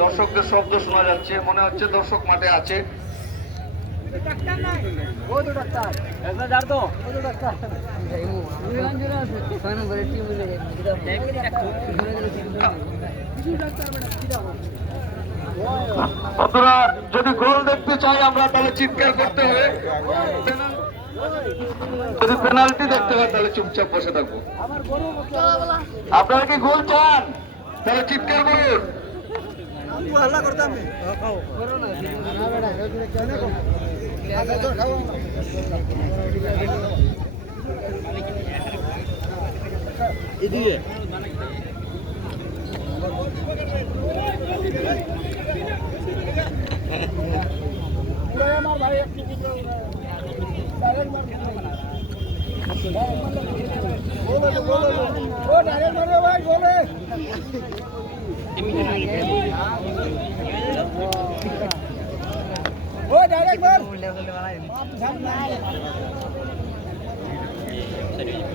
দর্শকদের শব্দ শোনা যাচ্ছে, মনে হচ্ছে দর্শক মাঠে আছে। বন্ধুরা, যদি গোল দেখতে চাই আমরা তাহলে চিৎকার করতে হবে, যদি পেনাল্টি দেখতে হয় তাহলে চুপচাপ বসে থাকবো। আপনারা কি গোল চান তাহলে চিৎকার করুন। এদিকে আমার ভাই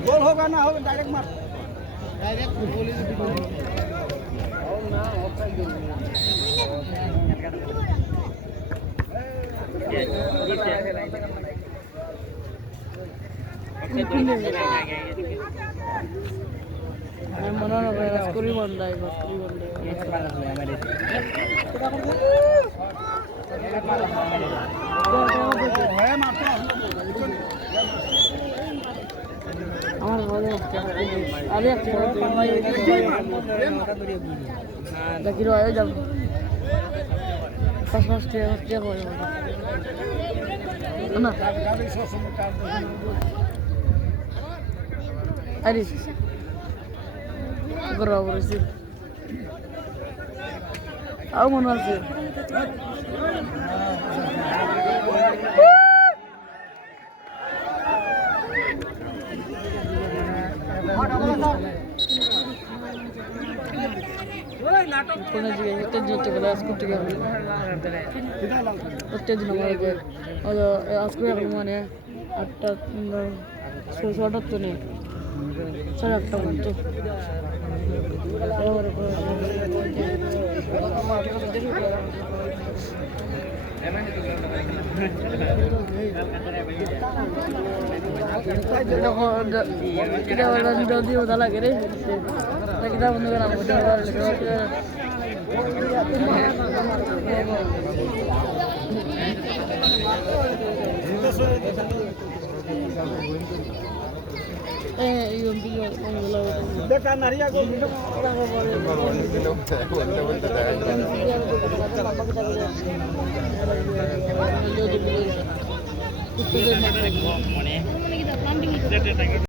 गोल होगा ना होगा डायरेक्ट मार डायरेक्ट ना मनाना भाई स्कूल बन रहा है स्कूल बन আমার বলে আরে দেখি রয়ে যাব পাঁচ পাঁচ টাকা করে না আরে বরাবর আছে আও মনে আছে কোন জায়গায় একটা যেতে গেলে আজকে থেকে প্রত্যেকদিন আমাদের আজকে মানে 8টা 6:30 তো নেই 8:30 পর্যন্ত জলদি ওটা লাগে রে kita menunggu